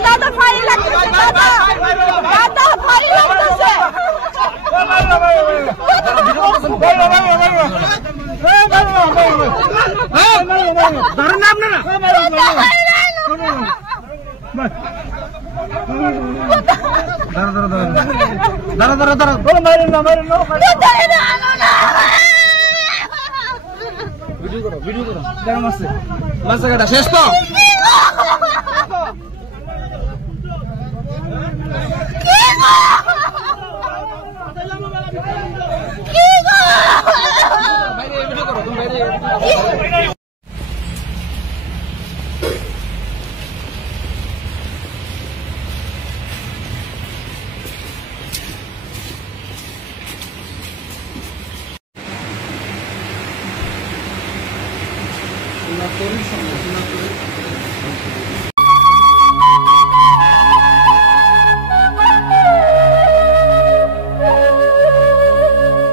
দাদা ফাইল লাগতেছে দাদা ফাইল লাগতেছে ধরেন না আপনারা ভিডিও করো কেমন আছে মাছটা শেষ তো ভিডিও করো তুমি বাইরে una torre,